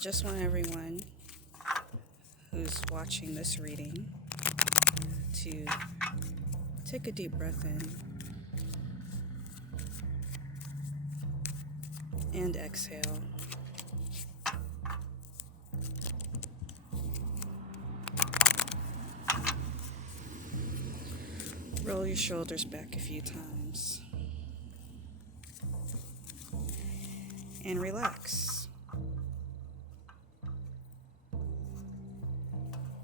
just want everyone who's watching this reading to take a deep breath in and exhale. Roll your shoulders back a few times and relax.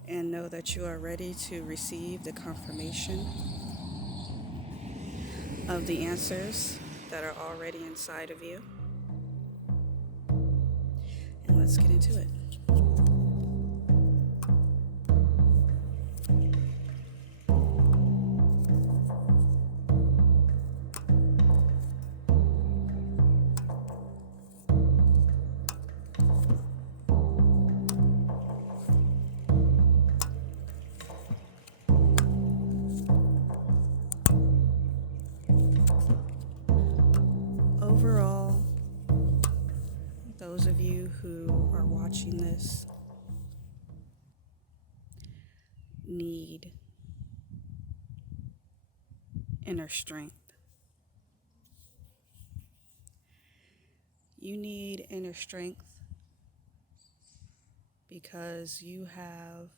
And know that you are ready to receive the confirmation of the answers that are already inside of you. And let's get into it. Overall, those of you who are watching this need inner strength. You need inner strength because you have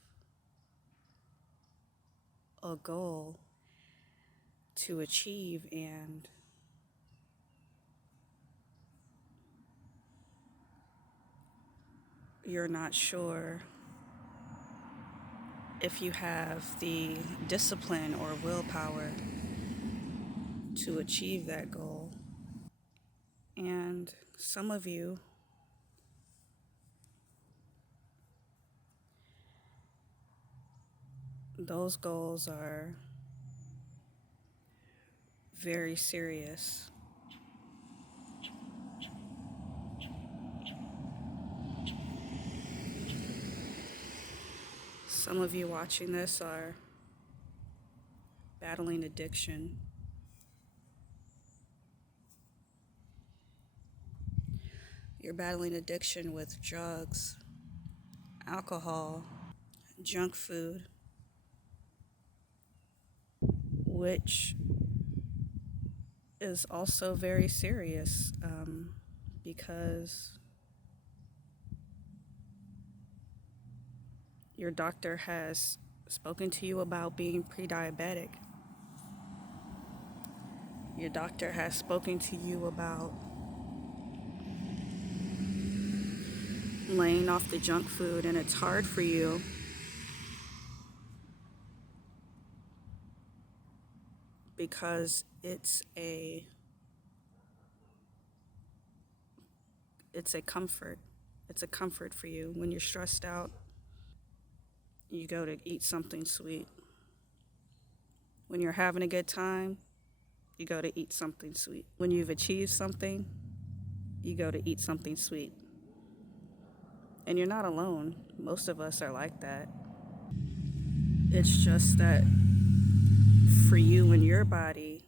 a goal to achieve, and you're not sure if you have the discipline or willpower to achieve that goal. And some of you those goals are very serious. Some of you watching this are battling addiction. You're battling addiction with drugs, alcohol, junk food, which is also very serious because your doctor has spoken to you about being pre-diabetic. Your doctor has spoken to you about laying off the junk food, and it's hard for you because it's a comfort. It's a comfort for you. When you're stressed out, you go to eat something sweet. When you're having a good time, you go to eat something sweet. When you've achieved something, you go to eat something sweet. And you're not alone. Most of us are like that. It's just that for you and your body,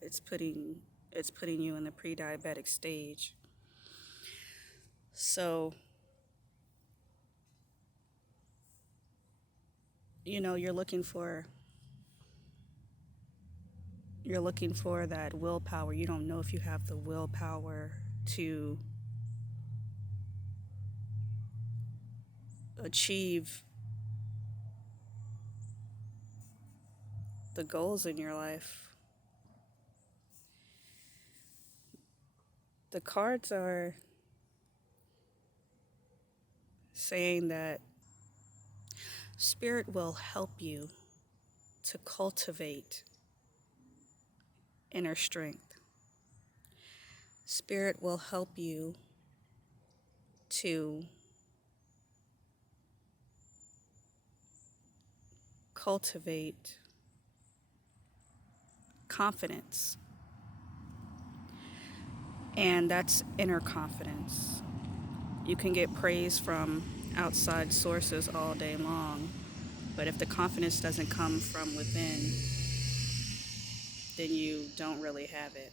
it's putting you in the pre-diabetic stage. So, you're looking for that willpower. You don't know if you have the willpower to achieve the goals in your life. The cards are saying that Spirit will help you to cultivate inner strength. Spirit will help you to cultivate confidence. And that's inner confidence. You can get praise from outside sources all day long, but if the confidence doesn't come from within, then you don't really have it.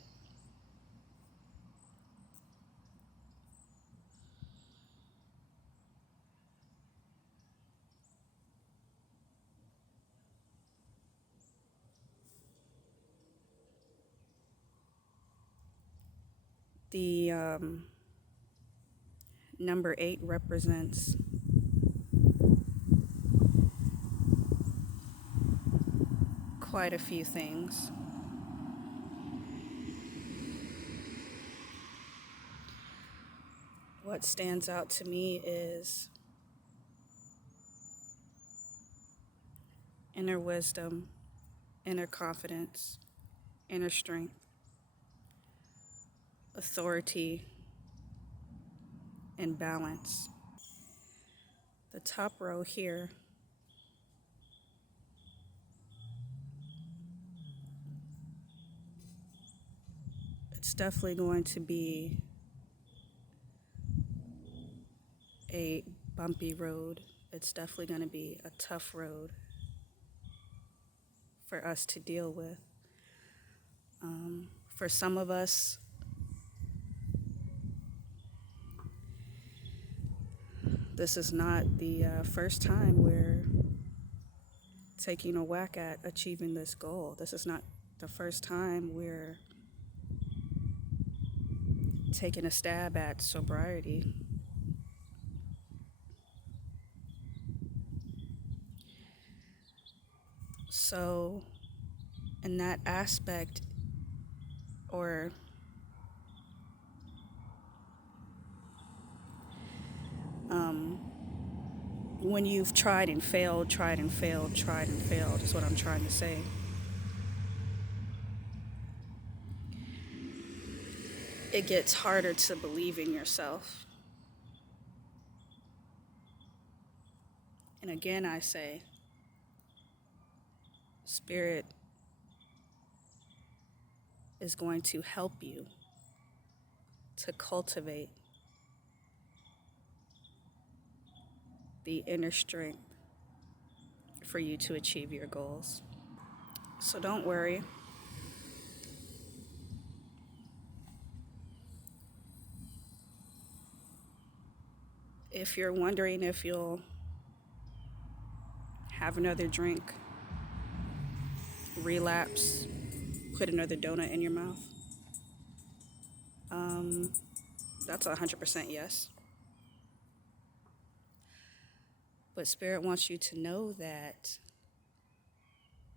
The number 8 represents quite a few things. What stands out to me is inner wisdom, inner confidence, inner strength, authority, and balance. The top row here it's definitely going to be a bumpy road. It's definitely going to be a tough road for us to deal with. For some of us, this is not the first time we're taking a whack at achieving this goal. This is not the first time we're taking a stab at sobriety. So, in that aspect, or when you've tried and failed is what I'm trying to say. It gets harder to believe in yourself. And again, I say, Spirit is going to help you to cultivate the inner strength for you to achieve your goals. So don't worry. If you're wondering if you'll have another drink, relapse, put another donut in your mouth, that's 100% yes. But Spirit wants you to know that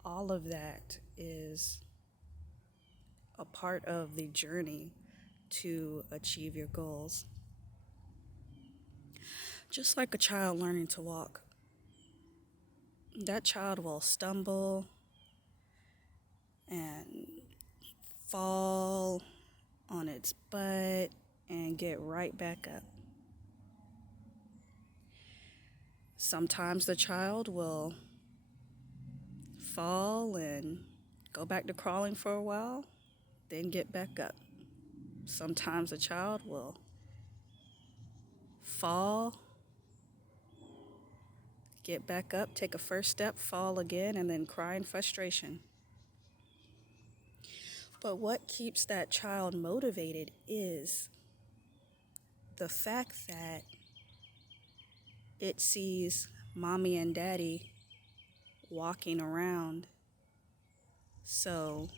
all of that is a part of the journey to achieve your goals. Just like a child learning to walk. That child will stumble and fall on its butt and get right back up. Sometimes the child will fall and go back to crawling for a while, then get back up. Sometimes a child will fall, get back up, take a first step, fall again, and then cry in frustration. But what keeps that child motivated is the fact that it sees mommy and daddy walking around. So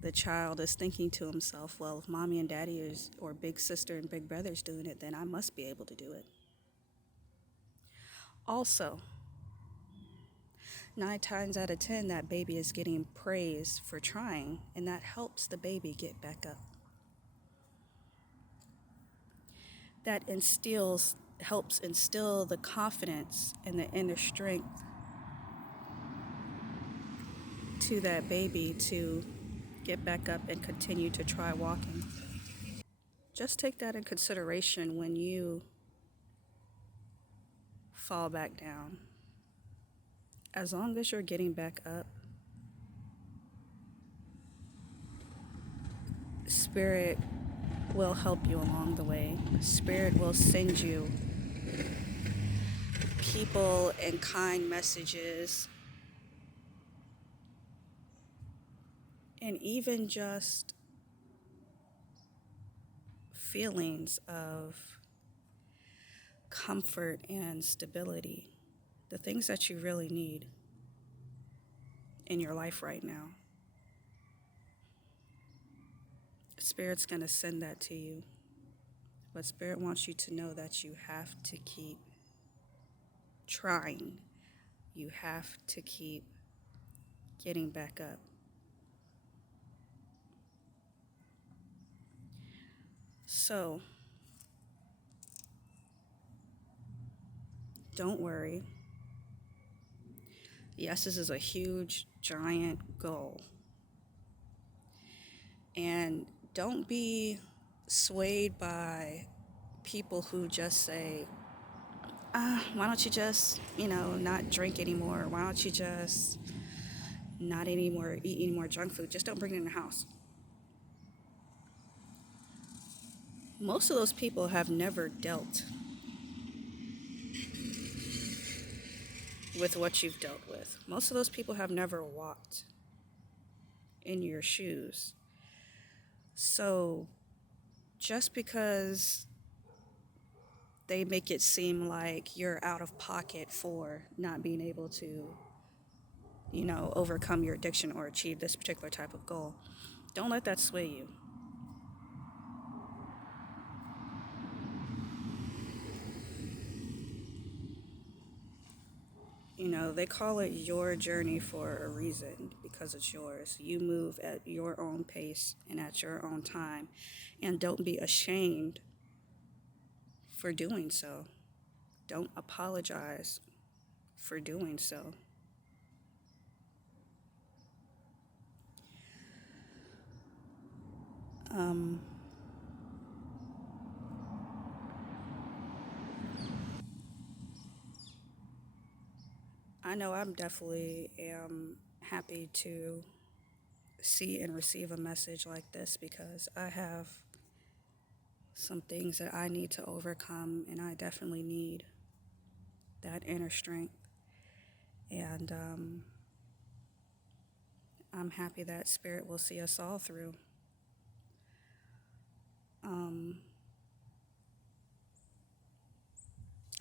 the child is thinking to himself, well, if mommy and daddy or big sister and big brother's doing it, then I must be able to do it. Also, 9 times out of 10, that baby is getting praise for trying, and that helps the baby get back up. That helps instill the confidence and the inner strength to that baby to get back up and continue to try walking. Just take that in consideration when you fall back down. As long as you're getting back up, Spirit will help you along the way. Spirit will send you people and kind messages, and even just feelings of comfort and stability, the things that you really need in your life right now. Spirit's going to send that to you. But Spirit wants you to know that you have to keep trying. You have to keep getting back up. So, don't worry. Yes, this is a huge, giant goal. And don't be swayed by people who just say, why don't you just, not drink anymore? Why don't you just not eat any more junk food? Just don't bring it in the house. Most of those people have never dealt with what you've dealt with. Most of those people have never walked in your shoes. So just because they make it seem like you're out of pocket for not being able to, overcome your addiction or achieve this particular type of goal, don't let that sway you. They call it your journey for a reason, because it's yours. You move at your own pace and at your own time, and don't be ashamed for doing so. Don't apologize for doing so. I know I'm definitely am happy to see and receive a message like this, because I have some things that I need to overcome, and I definitely need that inner strength. And I'm happy that Spirit will see us all through.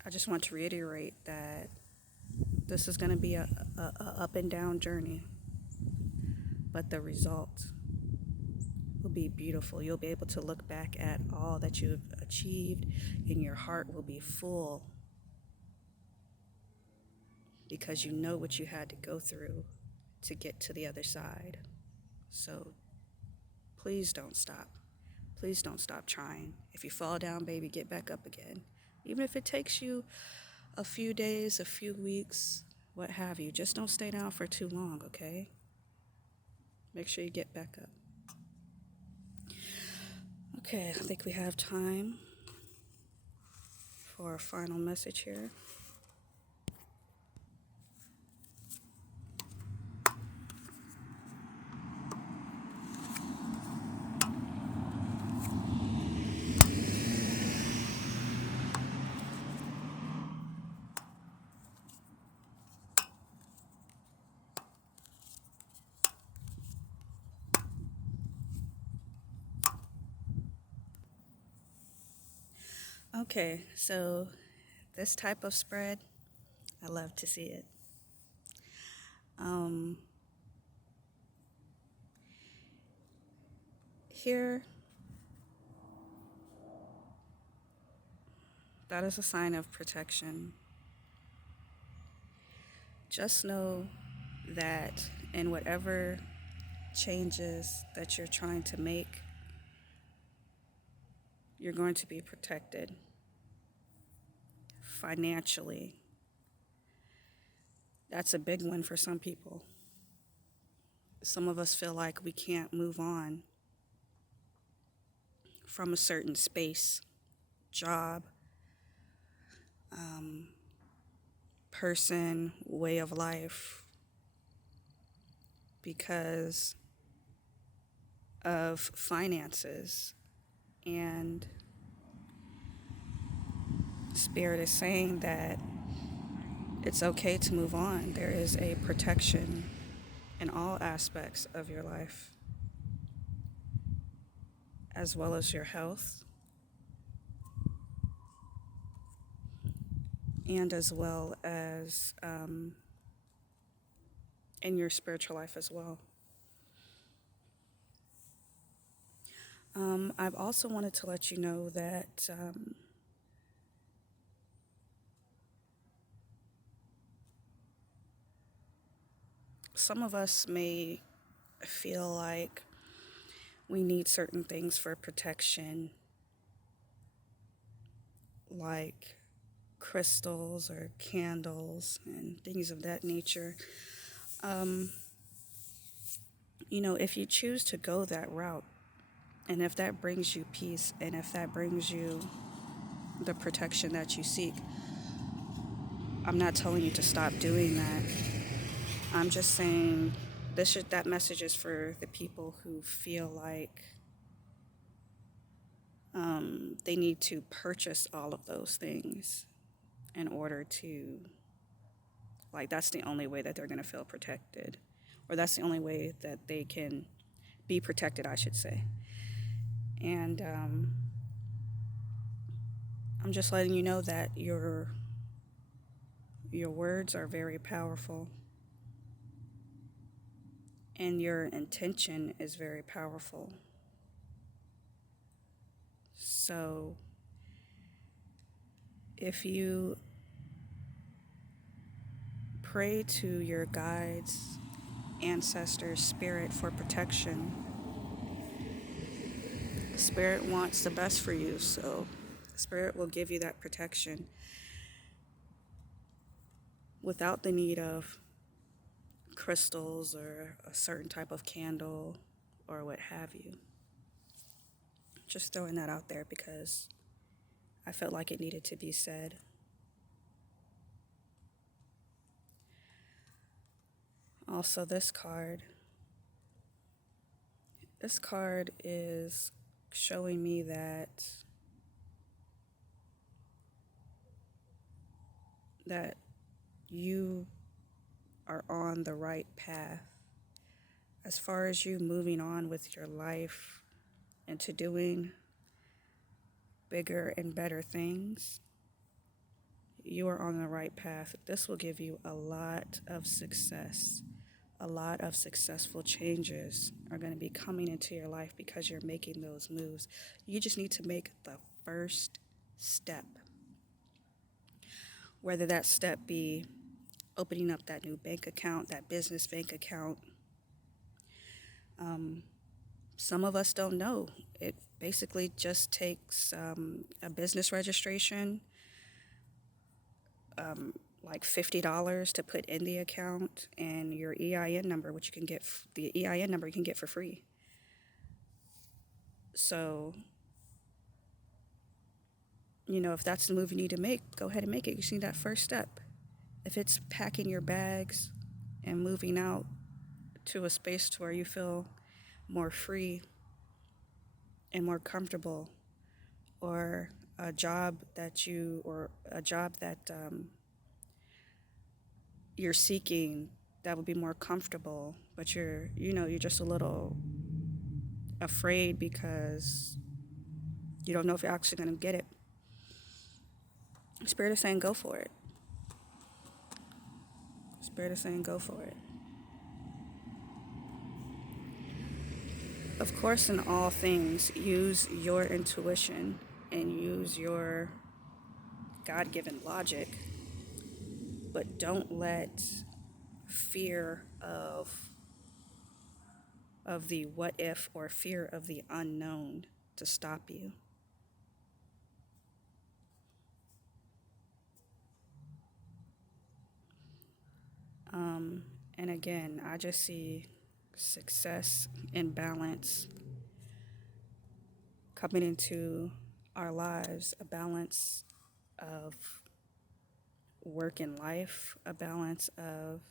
I just want to reiterate that this is going to be a up and down journey, but the result will be beautiful. You'll be able to look back at all that you've achieved, and your heart will be full, because you know what you had to go through to get to the other side. So please don't stop. Please don't stop trying. If you fall down, baby, get back up again. Even if it takes you a few days, a few weeks, what have you, just don't stay down for too long, okay? Make sure you get back up. Okay, I think we have time for a final message here. Okay, so this type of spread, I love to see it. Here, that is a sign of protection. Just know that in whatever changes that you're trying to make, you're going to be protected financially. That's a big one for some people. Some of us feel like we can't move on from a certain space, job, person, way of life, because of finances. And Spirit is saying that it's okay to move on. There is a protection in all aspects of your life, as well as your health, and as well as in your spiritual life as well. I've also wanted to let you know that some of us may feel like we need certain things for protection, like crystals or candles and things of that nature. If you choose to go that route, and if that brings you peace, and if that brings you the protection that you seek, I'm not telling you to stop doing that. I'm just saying that message is for the people who feel like they need to purchase all of those things in order to, like, that's the only way that they're going to feel protected, or that's the only way that they can be protected, I should say. And I'm just letting you know that your words are very powerful, and your intention is very powerful. So if you pray to your guides, ancestors, spirit for protection, Spirit wants the best for you, so Spirit will give you that protection without the need of crystals or a certain type of candle or what have you. Just throwing that out there because I felt like it needed to be said. Also, this card is showing me that you are on the right path as far as you moving on with your life into doing bigger and better things. You are on the right path. This will give you a lot of success. A lot of successful changes are going to be coming into your life because you're making those moves. You just need to make the first step. Whether that step be opening up that new bank account, that business bank account. Some of us don't know. It basically just takes a business registration, like $50 to put in the account, and your EIN number, which you can get, the EIN number you can get for free. So, if that's the move you need to make, go ahead and make it. You just need that first step. If it's packing your bags and moving out to a space to where you feel more free and more comfortable, or a job that you're seeking that would be more comfortable, but you're just a little afraid because you don't know if you're actually going to get it. Spirit is saying go for it. Spirit is saying go for it. Of course, in all things, use your intuition and use your God-given logic, but don't let fear of the what if or fear of the unknown to stop you. And again, I just see success and balance coming into our lives, a balance of work and life, a balance of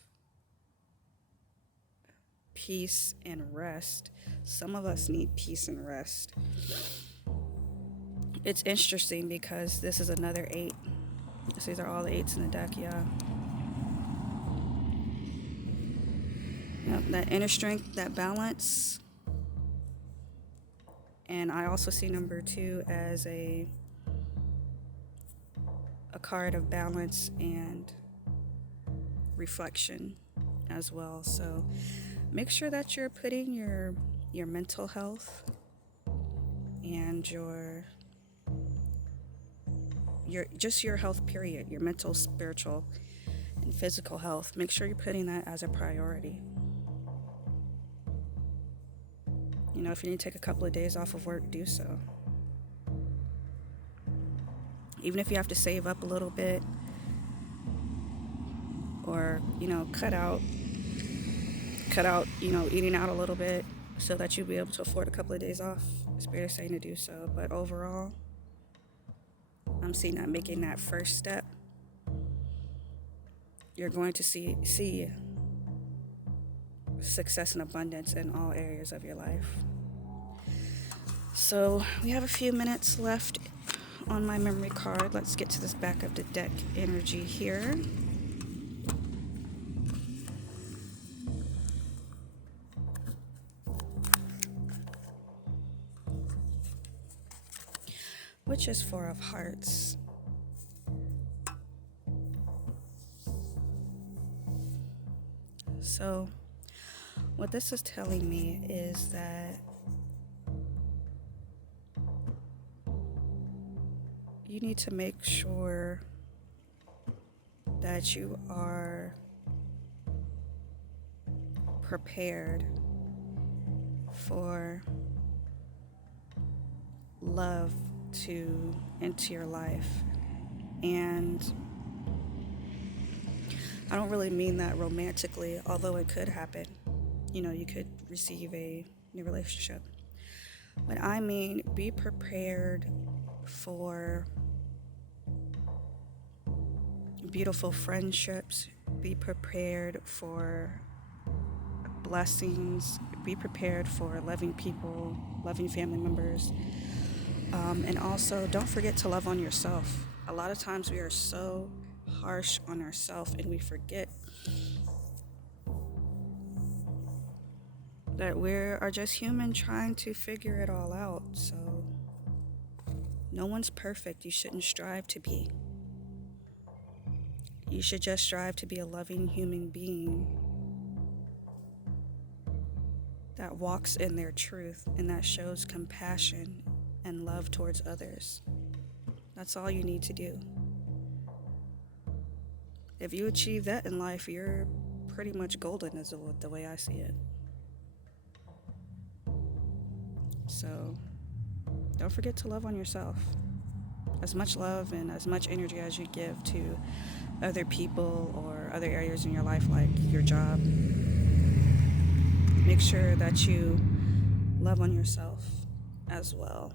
peace and rest. Some of us need peace and rest. It's interesting because this is another 8. These are all the 8s in the deck, yeah. Yep, that inner strength, that balance. And I also see number 2 as a card of balance and reflection as well. So make sure that you're putting your mental health and your your health period, your mental, spiritual, and physical health. Make sure you're putting that as a priority. You know, if you need to take a couple of days off of work, do so. Even if you have to save up a little bit, or, you know, cut out, you know, eating out a little bit so that you'll be able to afford a couple of days off. Spirit is saying to do so. But overall, I'm seeing that making that first step, you're going to see success and abundance in all areas of your life. So we have a few minutes left on my memory card. Let's get to this back of the deck energy here. Which is Four of Hearts. So what this is telling me is that you need to make sure that you are prepared for love to enter your life. And I don't really mean that romantically, although it could happen. You know, you could receive a new relationship. But I mean, be prepared for beautiful friendships. Be prepared for blessings. Be prepared for loving people, loving family members. And also, don't forget to love on yourself. A lot of times we are so harsh on ourselves and we forget that we are just human trying to figure it all out. So no one's perfect. You shouldn't strive to be. You should just strive to be a loving human being that walks in their truth and that shows compassion and love towards others. That's all you need to do. If you achieve that in life, you're pretty much golden, is the way I see it. So don't forget to love on yourself. As much love and as much energy as you give to other people or other areas in your life, like your job, make sure that you love on yourself as well.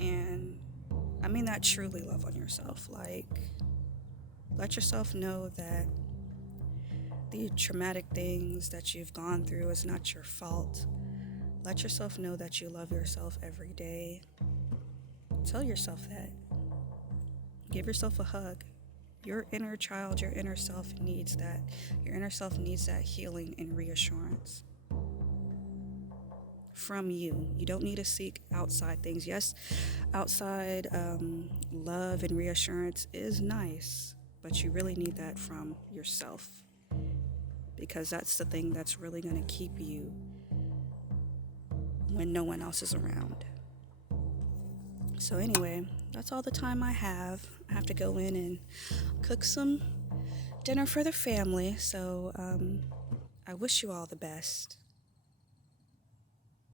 And I mean that truly love on yourself. Like, let yourself know that the traumatic things that you've gone through is not your fault. Let yourself know that you love yourself every day. Tell yourself that. Give yourself a hug. Your inner child, your inner self needs that. Your inner self needs that healing and reassurance from you. You don't need to seek outside things. Yes, outside love and reassurance is nice, but you really need that from yourself, because that's the thing that's really going to keep you when no one else is around. So anyway, that's all the time I have. I have to go in and cook some dinner for the family. So I wish you all the best.